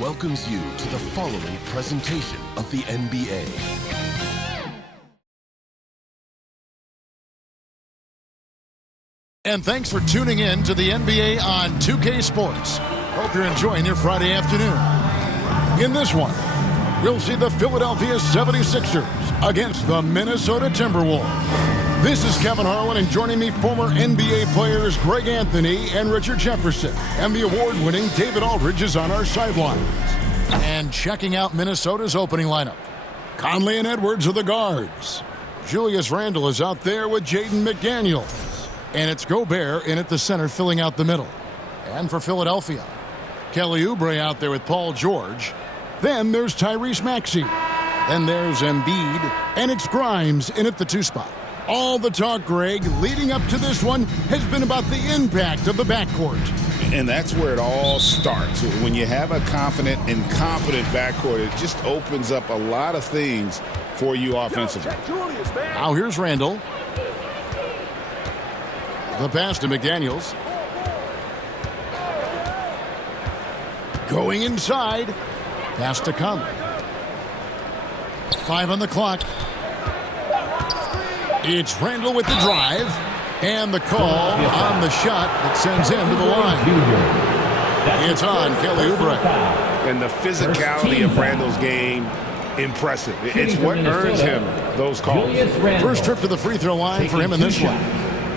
welcomes you to the following presentation of the NBA. And thanks for tuning in to the NBA on 2K Sports. Hope you're enjoying your Friday afternoon. In this one, we'll see the Philadelphia 76ers against the Minnesota Timberwolves. This is Kevin Harlan, and joining me, former NBA players Greg Anthony and Richard Jefferson. And the award-winning David Aldridge is on our sidelines. And checking out Minnesota's opening lineup. Conley and Edwards are the guards. Julius Randle is out there with Jaden McDaniels. And it's Gobert in at the center, filling out the middle. And for Philadelphia, Kelly Oubre out there with Paul George. Then there's Tyrese Maxey. Then there's Embiid. And it's Grimes in at the 2 spot. All the talk, Greg, leading up to this one has been about the impact of the backcourt. And that's where it all starts. When you have a confident and competent backcourt, it just opens up a lot of things for you offensively. Now here's Randle. The pass to McDaniels. Going inside. Pass to Conley. 5 on the clock. It's Randle with the drive. And the call on the shot that sends him to the line. It's on Kelly Oubre. And the physicality of Randle's game, impressive. It's what earns him those calls. First trip to the free throw line for him in this one.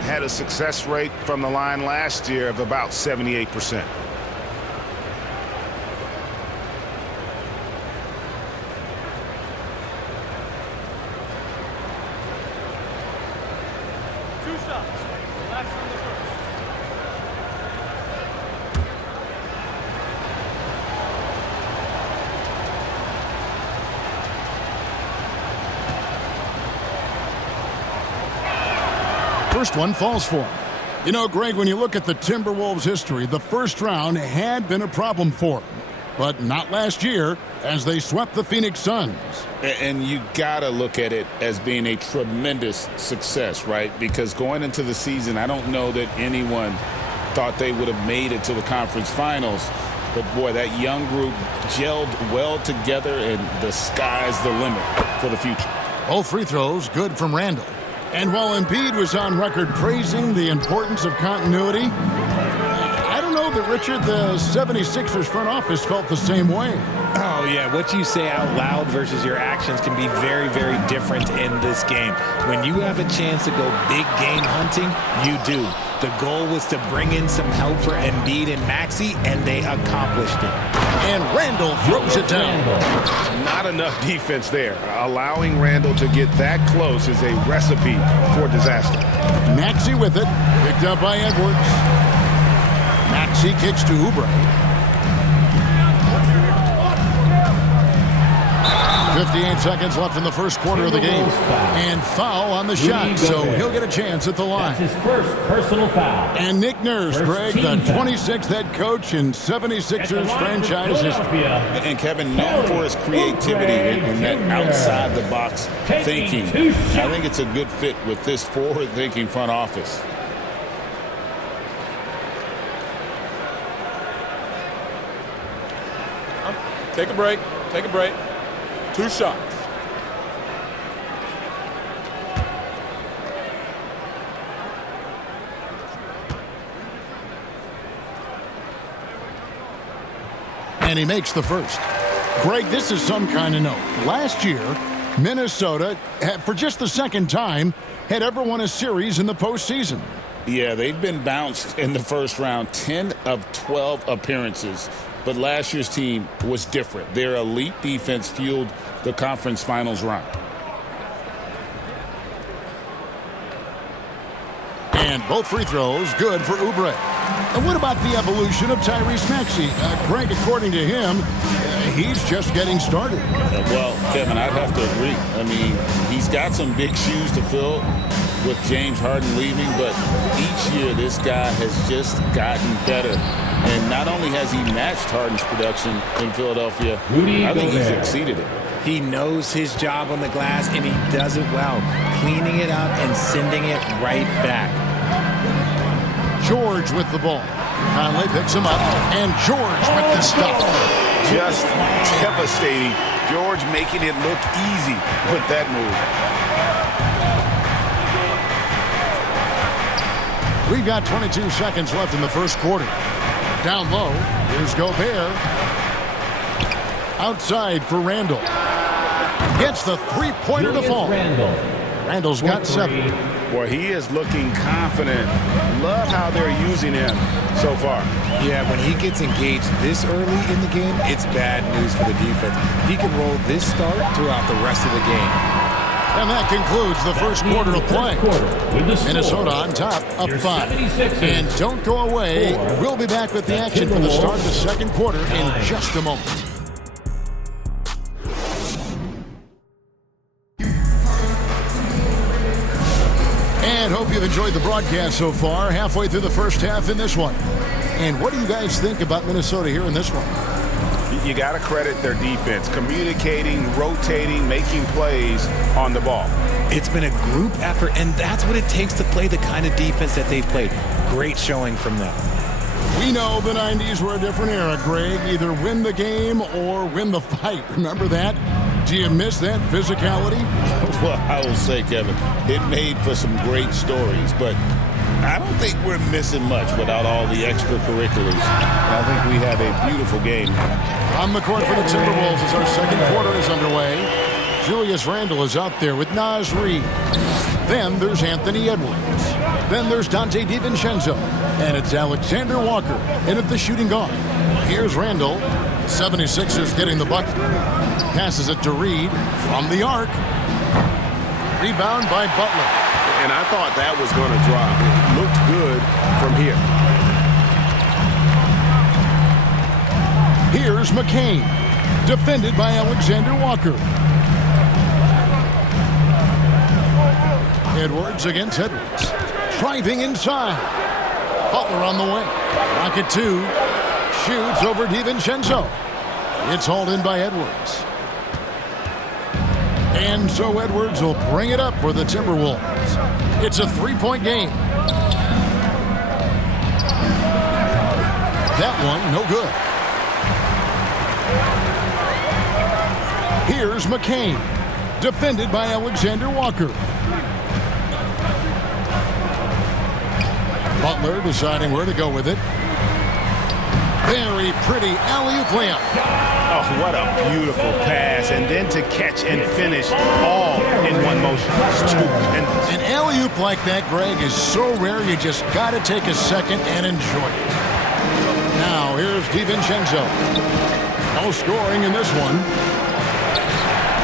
Had a success rate from the line last year of about 78%. First one falls for him. You know, Greg, when you look at the Timberwolves' history, the first round had been a problem for them. But not last year, as they swept the Phoenix Suns. And you got to look at it as being a tremendous success, right? Because going into the season, I don't know that anyone thought they would have made it to the conference finals. But, boy, that young group gelled well together, and the sky's the limit for the future. Both free throws good from Randle. And while Embiid was on record praising the importance of continuity, I don't know that, Richard, the 76ers front office felt the same way. Oh, yeah. What you say out loud versus your actions can be very, very different in this game. When you have a chance to go big game hunting, you do. The goal was to bring in some help for Embiid and Maxey, and they accomplished it. And Randle throws it down. Not enough defense there. Allowing Randle to get that close is a recipe for disaster. Maxey with it. Picked up by Edwards. Maxey kicks to Oubre. 58 seconds left in the first quarter of the game. And foul on the shot, so he'll get a chance at the line. That's his first personal foul. And Nick Nurse, Greg, the 26th head coach in 76ers franchise history. And Kevin, known for his creativity and that outside-the-box thinking, I think it's a good fit with this forward-thinking front office. Take a break. Take a break. 2 shots. And he makes the first. Greg, this is some kind of note. Last year, Minnesota, for just the second time, had ever won a series in the postseason. Yeah, they've been bounced in the first round, 10 of 12 appearances. But last year's team was different. Their elite defense fueled the conference finals run. And both free throws good for Oubre. And what about the evolution of Tyrese Maxey? Greg, according to him, he's just getting started. Well, Kevin, I'd have to agree. I mean, he's got some big shoes to fill with James Harden leaving, but each year this guy has just gotten better. And not only has he matched Harden's production in Philadelphia, I think he's exceeded it. He knows his job on the glass, and he does it well, cleaning it up and sending it right back. George with the ball. Conley picks him up, and George with the stuff. just devastating. George making it look easy with that move. We've got 22 seconds left in the first quarter. Down low, here's Gobert. Outside for Randall. Gets the three-pointer to fall. Randall's got 7. Boy, he is looking confident. Love how they're using him so far. Yeah, when he gets engaged this early in the game, it's bad news for the defense. He can roll this start throughout the rest of the game. And that concludes the first quarter of play. Minnesota on top, up 5. And don't go away. We'll be back with the action for the start of the second quarter in just a moment. And hope you've enjoyed the broadcast so far. Halfway through the first half in this one. And what do you guys think about Minnesota here in this one? You got to credit their defense. Communicating, rotating, making plays on the ball. It's been a group effort, and that's what it takes to play the kind of defense that they've played. Great showing from them. We know the 90s were a different era, Greg. Either win the game or win the fight. Remember that? Do you miss that physicality? Well, I will say, Kevin, it made for some great stories, but I don't think we're missing much without all the extracurriculars. I think we have a beautiful game. On the court for the Timberwolves as our second quarter is underway. Julius Randle is out there with Naz Reid. Then there's Anthony Edwards. Then there's Dante DiVincenzo. And it's Alexander Walker in at the shooting guard. Here's Randle. 76ers getting the bucket. Passes it to Reid from the arc. Rebound by Butler. And I thought that was going to drop. It looked good from here. Here's McCain. Defended by Alexander Walker. Edwards against Edwards. Driving inside. Butler on the way. Rocket 2. Shoots over DiVincenzo. It's hauled in by Edwards. And so Edwards will bring it up for the Timberwolves. It's a 3-point game. That one, no good. Here's McCain. Defended by Alexander Walker. Butler deciding where to go with it. Very pretty alley-oop layup. Oh, what a beautiful pass. And then to catch and finish all in one motion. Stupendous. An alley-oop like that, Greg, is so rare you just got to take a second and enjoy it. Now, here's DiVincenzo. No scoring in this one.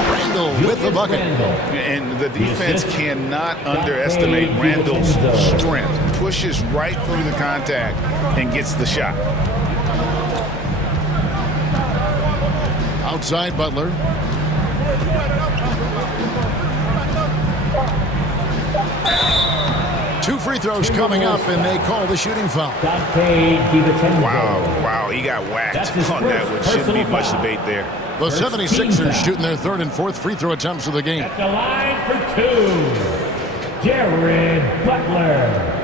Randle with the bucket. And the defense cannot underestimate Randle's strength. Pushes right through the contact and gets the shot. Outside Butler. Two free throws coming up, and they call the shooting foul. Wow, he got whacked on that one. Shouldn't be much debate there. The 76ers shooting their third and fourth free throw attempts of the game. At the line for 2, Jared Butler.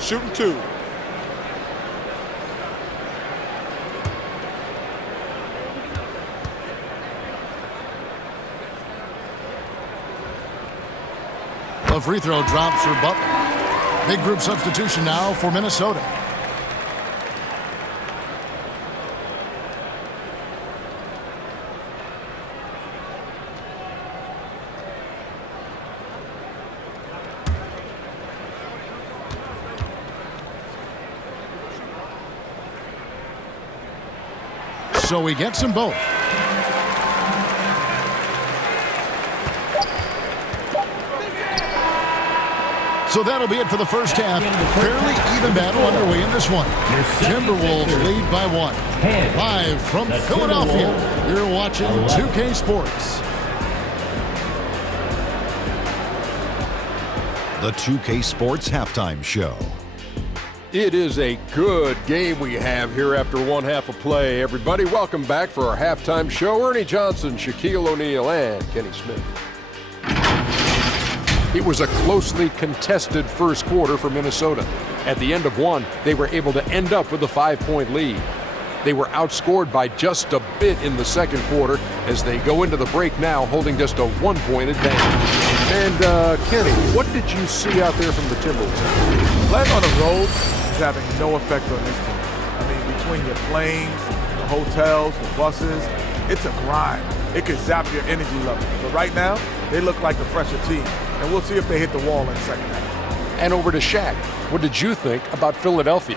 Shooting 2. The free throw drops for Butler. Big group substitution now for Minnesota. So he gets them both. So that'll be it for the first half. Fairly even battle underway in this one. Timberwolves lead by 1. Live from Philadelphia, you're watching 2K Sports. The 2K Sports Halftime Show. It is a good game we have here after one half of play. Everybody, welcome back for our halftime show. Ernie Johnson, Shaquille O'Neal, and Kenny Smith. It was a closely contested first quarter for Minnesota. At the end of one, they were able to end up with a 5-point lead. They were outscored by just a bit in the second quarter as they go into the break now holding just a 1-point advantage. And Kenny, what did you see out there from the Timberwolves? Playing on the road is having no effect on this team. I mean, between your planes, the hotels, the buses, it's a grind. It can zap your energy level. But right now, they look like the fresher team. And we'll see if they hit the wall in the second half. And over to Shaq. What did you think about Philadelphia?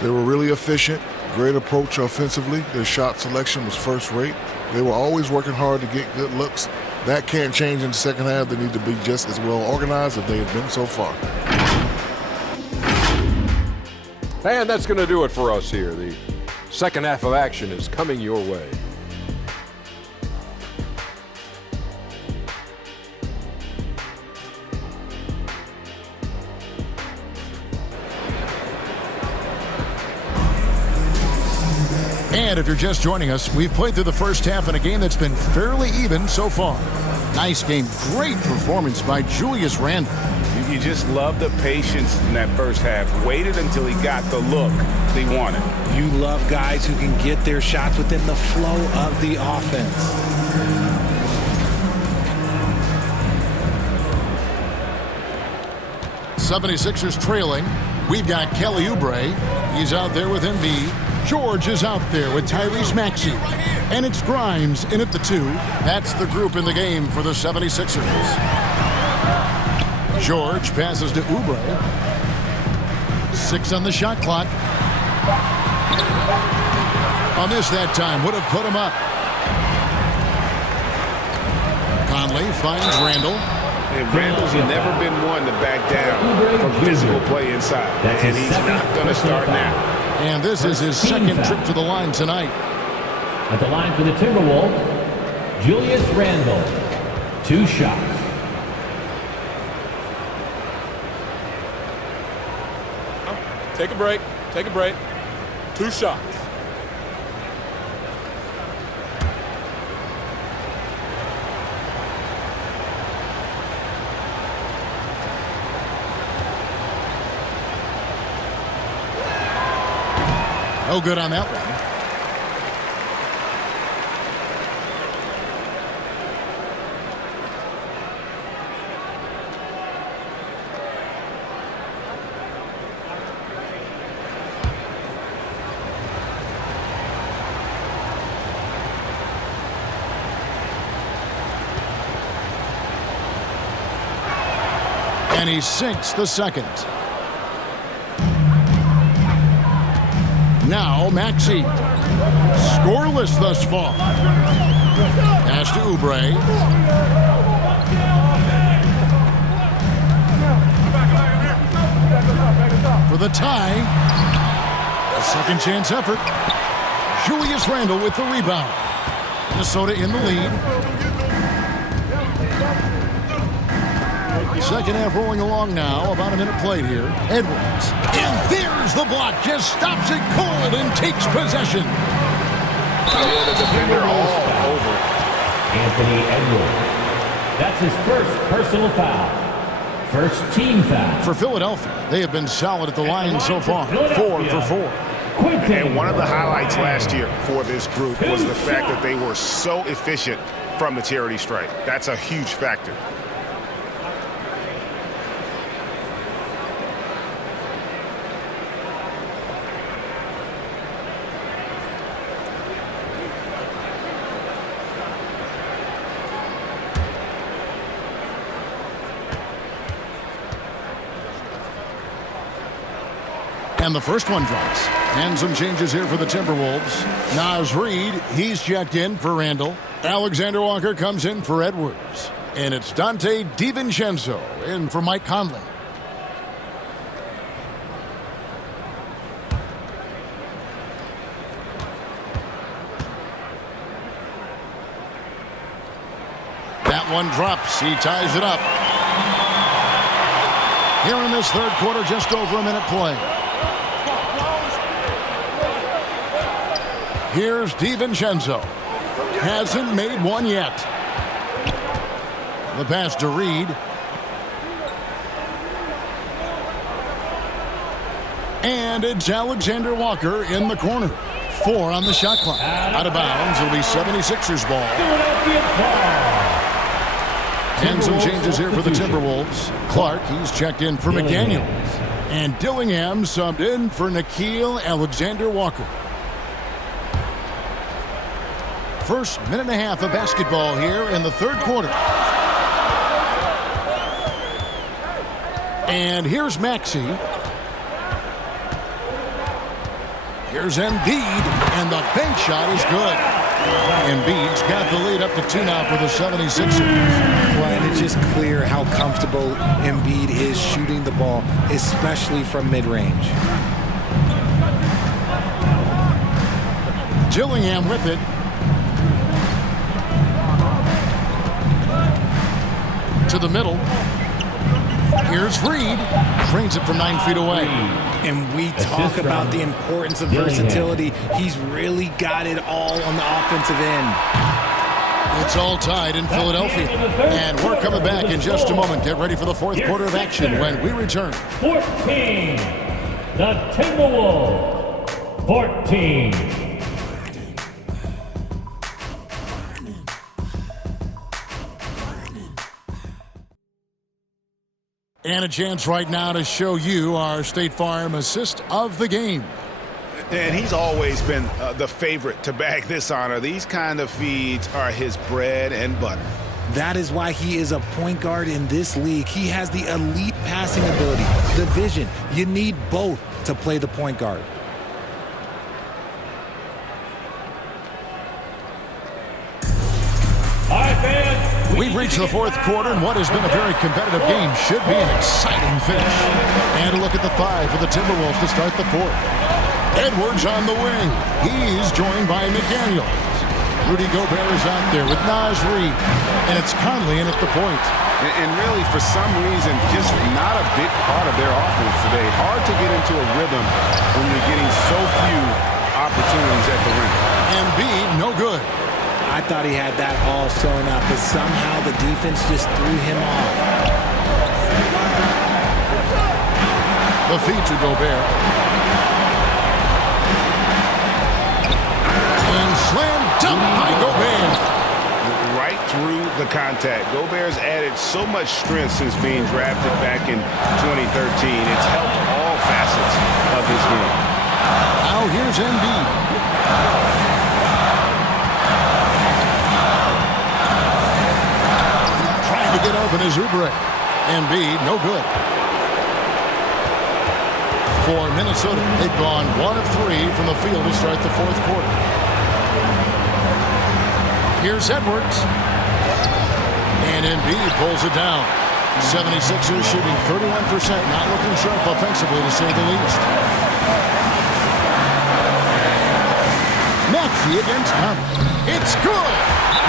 They were really efficient, great approach offensively. Their shot selection was first rate. They were always working hard to get good looks. That can't change in the second half. They need to be just as well organized as they have been so far. And that's going to do it for us here. The second half of action is coming your way. And if you're just joining us, we've played through the first half in a game that's been fairly even so far. Nice game. Great performance by Julius Randle. You just love the patience in that first half. Waited until he got the look they wanted. You love guys who can get their shots within the flow of the offense. 76ers trailing. We've got Kelly Oubre. He's out there with Embiid. George is out there with Tyrese Maxey. And it's Grimes in at the 2. That's the group in the game for the 76ers. George passes to Oubre. 6 on the shot clock. On this that time would have put him up. Conley finds Randle. And Randle's never been one to back down from physical play inside. And he's not going to start now. And this is his second trip to the line tonight. At the line for the Timberwolves, Julius Randle. 2 shots. Take a break. Take a break. 2 shots. No good on that one. And he sinks the second. Now Maxey. Scoreless thus far. Pass to Oubre. For the tie. A second chance effort. Julius Randle with the rebound. Minnesota in the lead. Second half rolling along now. About a minute played here. Edwards. And there's the block. Just stops it cold and takes possession. Yeah, the defender all over. Anthony Edwards. That's his first personal foul. First team foul. For Philadelphia, they have been solid at the line so far. 4 for 4. And one of the highlights last year for this group was the fact that they were so efficient from the charity stripe. That's a huge factor. And the first one drops. And some changes here for the Timberwolves. Naz Reid, he's checked in for Randle. Alexander Walker comes in for Edwards. And it's Dante DiVincenzo in for Mike Conley. That one drops. He ties it up. Here in this third quarter, just over a minute play. Here's DiVincenzo. Hasn't made one yet. The pass to Reid. And it's Alexander Walker in the corner. 4 on the shot clock. Out of bounds. It'll be 76ers ball. And some changes here for the Timberwolves. Clark, he's checked in for McDaniels. And Dillingham subbed in for Nickeil Alexander-Walker. First minute and a half of basketball here in the third quarter. And here's Maxey. Here's Embiid, and the bank shot is good. Embiid's got the lead up to 2 now for the 76ers. Well, and it's just clear how comfortable Embiid is shooting the ball, especially from mid-range. Dillingham with it. To the middle. Here's Reed. Drains it from 9 feet away. And we talk about the importance of versatility. He's really got it all on the offensive end. It's all tied in Philadelphia. And we're coming back in just a moment. Get ready for the fourth quarter of action when we return. 14. The Timberwolves. 14. And a chance right now to show you our State Farm assist of the game. And he's always been the favorite to bag this honor. These kind of feeds are his bread and butter. That is why he is a point guard in this league. He has the elite passing ability, the vision. You need both to play the point guard. We've reached the fourth quarter, and what has been a very competitive game should be an exciting finish. And a look at the 5 for the Timberwolves to start the fourth. Edwards on the wing. He's joined by McDaniels. Rudy Gobert is out there with Naz Reid. And it's Conley in at the point. And really, for some reason, just not a big part of their offense today. Hard to get into a rhythm when you're getting so few opportunities at the rim. Embiid, no good. I thought he had that all sewn up, but somehow the defense just threw him off. The feed to Gobert. And slam dunk by Gobert. Right through the contact. Gobert's added so much strength since being drafted back in 2013. It's helped all facets of his game. Now here's Embiid. To get open is Oubre. Embiid, no good. For Minnesota, they've gone 1 of 3 from the field to start the fourth quarter. Here's Edwards. And Embiid pulls it down. 76ers shooting 31%, not looking sharp offensively to say the least. Maxey against Conley. It's good.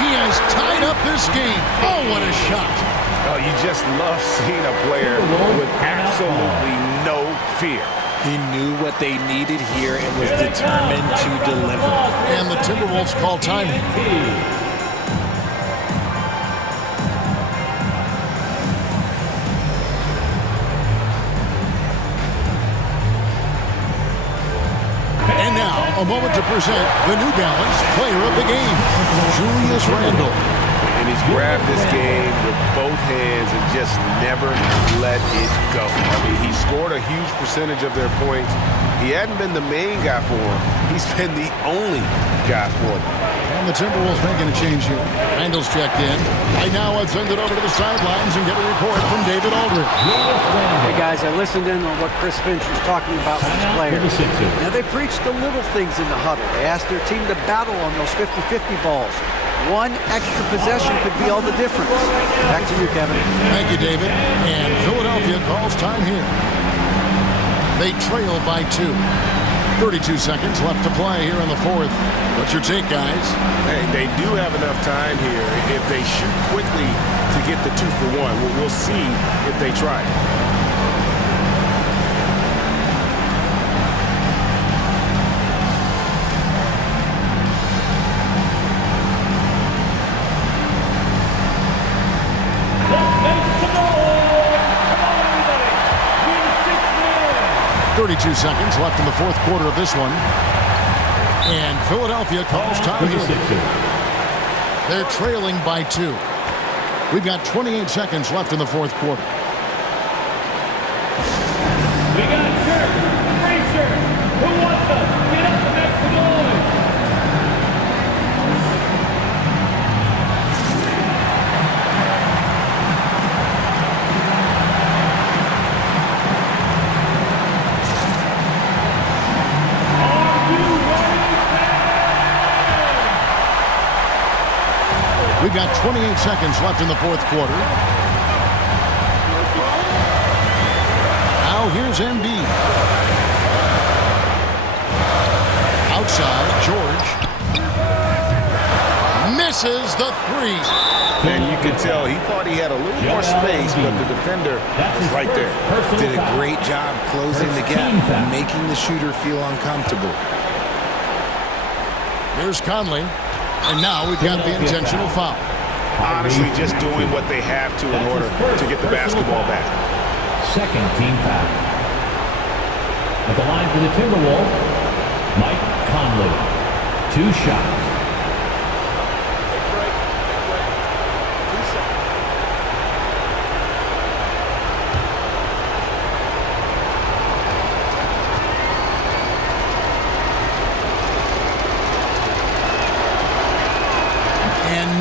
He has tied up this game. Oh, what a shot. Oh, you just love seeing a player with absolutely no fear. He knew what they needed here and was determined to deliver. And the Timberwolves call timing. And now, a moment to present the New Balance Player of the Game, Julius Randle. And he's grabbed this game with both hands and just never let it go. I mean, he scored a huge percentage of their points. He hadn't been the main guy for him. He's been the only guy for them. And the Timberwolves making a change here. Randle's checked in. Right now, let's send it over to the sidelines and get a report from David Aldridge. Hey, guys, I listened in on what Chris Finch was talking about with his players. Now, they preached the little things in the huddle. They asked their team to battle on those 50-50 balls. One extra possession could be all the difference. Back to you, Kevin. Thank you, David. And Philadelphia calls time here. They trail by 2. 32 seconds left to play here in the fourth. What's your take, guys? Hey, they do have enough time here. If they shoot quickly to get the 2 for 1, we'll see if they try. 32 seconds left in the fourth quarter of this one. And Philadelphia calls time here. They're trailing by 2. We've got 28 seconds left in the fourth quarter. We got Shirt, Racer, who wants to get up and make some noise? We've got 28 seconds left in the fourth quarter. Now here's Embiid. Outside, George. Misses the 3. And you can tell he thought he had a little more space, but the defender was right there. Did a great job closing the gap, making the shooter feel uncomfortable. Here's Conley. And now we've got the intentional foul. Honestly, just doing what they have to in order to get the basketball back. Second team foul. At the line for the Timberwolves, Mike Conley. 2 shots.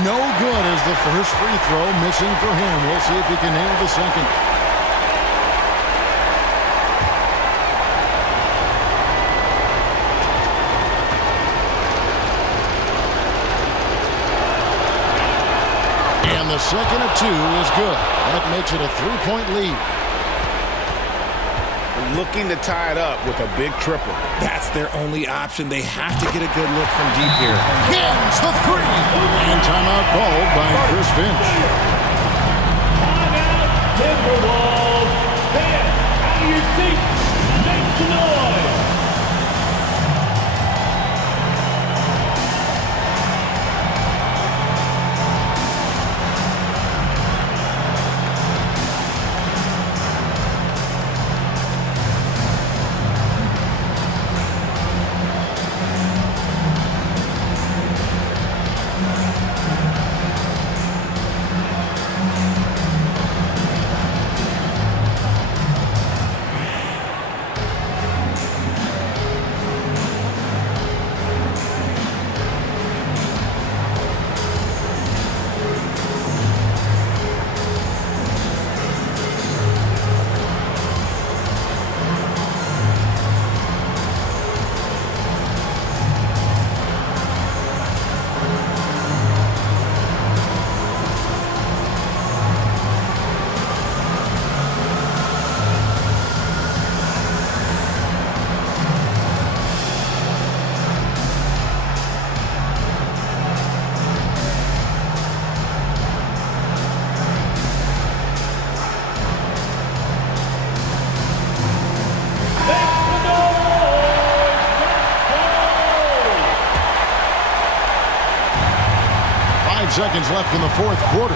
No good as the first free throw missing for him. We'll see if he can nail the second. And the second of 2 is good. That makes it a 3-point lead. Looking to tie it up with a big triple. That's their only option. They have to get a good look from deep here. Hins the 3. And timeout called by Chris Finch. Timeout, Timberwolves. Fans, out of your seats. Make some noise. Seconds left in the fourth quarter.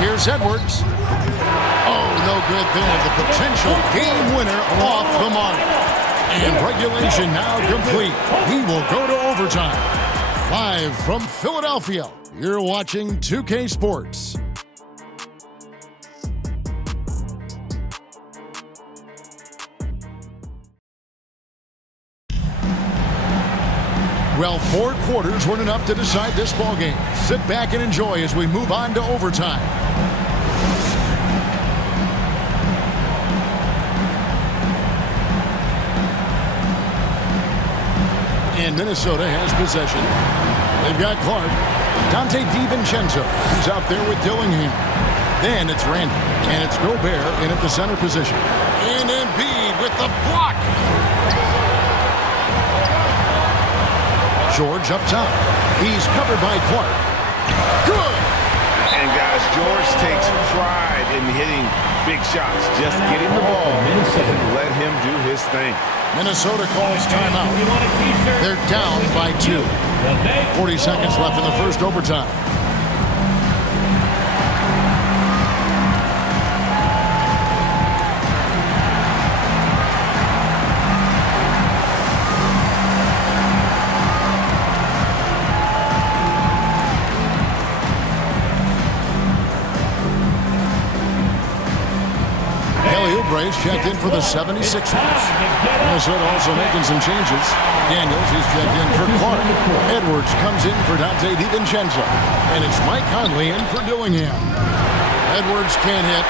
Here's Edwards. Oh, no good there. The potential game winner off the mark. And regulation now complete. We will go to overtime. Live from Philadelphia, you're watching 2K Sports. Well, 4 quarters weren't enough to decide this ballgame. Sit back and enjoy as we move on to overtime. And Minnesota has possession. They've got Clark. Dante DiVincenzo, who's out there with Dillingham. Then it's Randy, and it's Gobert in at the center position. And Embiid with the block. George up top. He's covered by Clark. Good! And guys, George takes pride in hitting big shots. Just get him the ball and let him do his thing. Minnesota calls timeout. They're down by 2. 40 seconds left in the first overtime. Oubre's checked in for the 76ers. Minnesota also making some changes. Daniels is checked in for Clark. Edwards comes in for Dante DiVincenzo. And it's Mike Conley in for Dillingham. Edwards can't hit.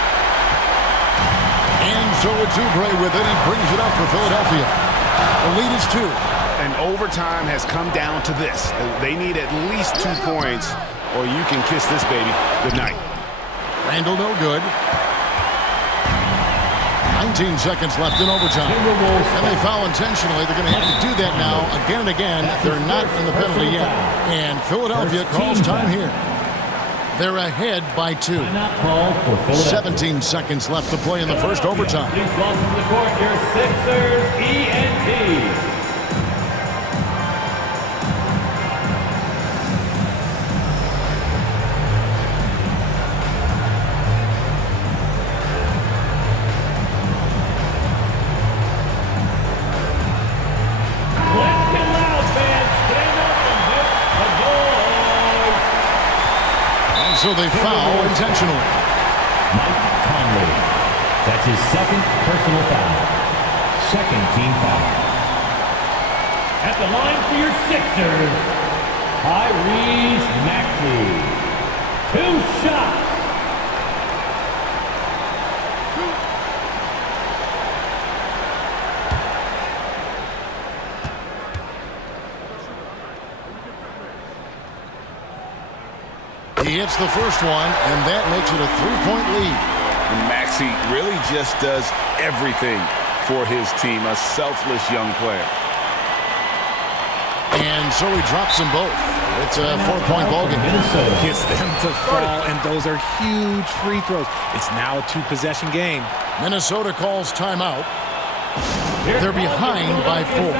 And so it's Oubre with it. He brings it up for Philadelphia. The lead is 2. And overtime has come down to this. They need at least 2 points, or you can kiss this baby goodnight. Randall no good. 19 seconds left in overtime. And they foul intentionally. They're going to have to do that now again and again. They're not in the penalty yet. And Philadelphia calls time here. They're ahead by 2. 17 seconds left to play in the first overtime. Please welcome to the court your Sixers ENT. So they foul intentionally. Mike Conley. That's his second personal foul. Second team foul. At the line for your Sixers, Tyrese Maxey. 2 shots. He hits the first one, and that makes it a 3-point lead. And Maxey really just does everything for his team, a selfless young player. And so he drops them both. It's a 4-point ballgame. Gets them to fall, and those are huge free throws. It's now a 2-possession game. Minnesota calls timeout. They're behind by 4.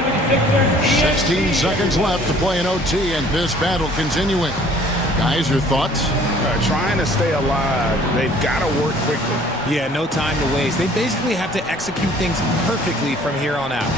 16 seconds left to play in OT, and this battle continuing. Guys, your thoughts? Trying to stay alive. They've got to work quickly. Yeah, no time to waste. They basically have to execute things perfectly from here on out.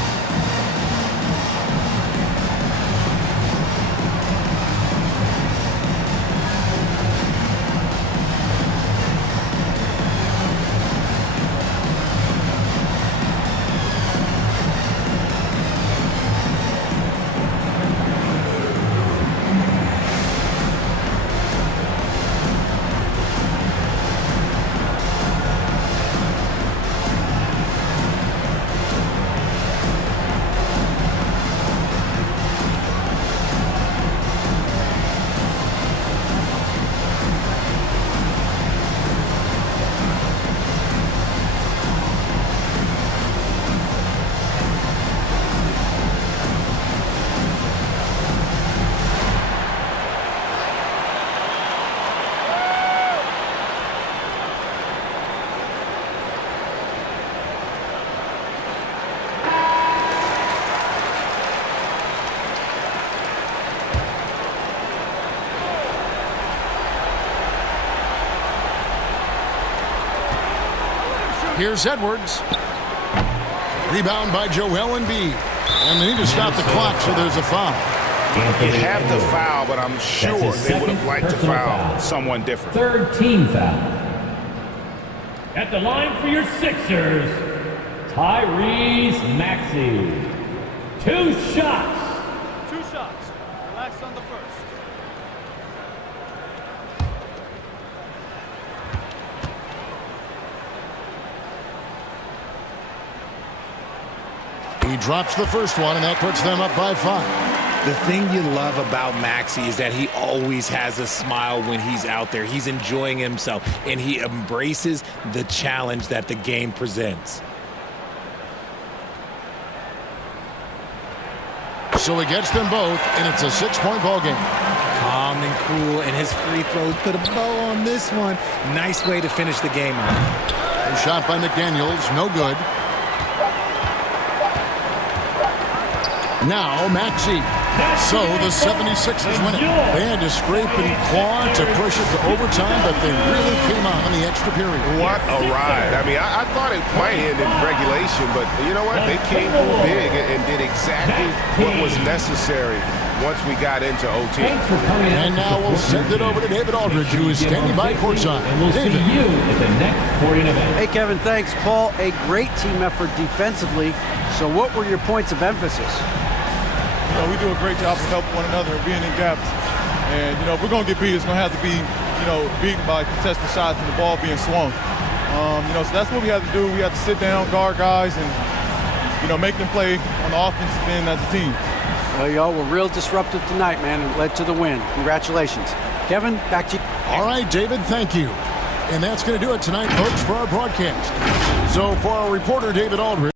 Here's Edwards. Rebound by Joel Embiid. And they need to stop the clock, so there's a foul. You have the foul, but I'm sure they would have liked to foul someone different. Third team foul. At the line for your Sixers, Tyrese Maxey. 2 shots. 2 shots. Relax on the first. He drops the first one, and that puts them up by 5. The thing you love about Maxey is that he always has a smile when he's out there. He's enjoying himself, and he embraces the challenge that the game presents. So he gets them both, and it's a 6-point ball game. Calm and cool, and his free throws put a bow on this one. Nice way to finish the game off. A shot by McDaniels, no good. Now Maxey. So the 76ers win it. They had to scrape and claw to push it to overtime, but they really came on in the extra period. What a ride. I mean, I thought it might end in regulation, but you know what? They came through big and did exactly what was necessary once we got into OT. And now we'll send it over to David Aldridge, who is standing by courtside. And we'll David. see you at the next sporting event. Hey, Kevin, thanks. Paul, a great team effort defensively. So what were your points of emphasis? You know, we do a great job of helping one another and being in gaps. And, you know, if we're going to get beat, it's going to have to be, you know, beaten by contested shots and the ball being swung. You know, so that's what we have to do. We have to sit down, guard guys, and, you know, make them play on the offensive end as a team. Well, y'all were real disruptive tonight, man, and led to the win. Congratulations. Kevin, back to you. All right, David, thank you. And that's going to do it tonight, folks, for our broadcast. So for our reporter, David Aldridge.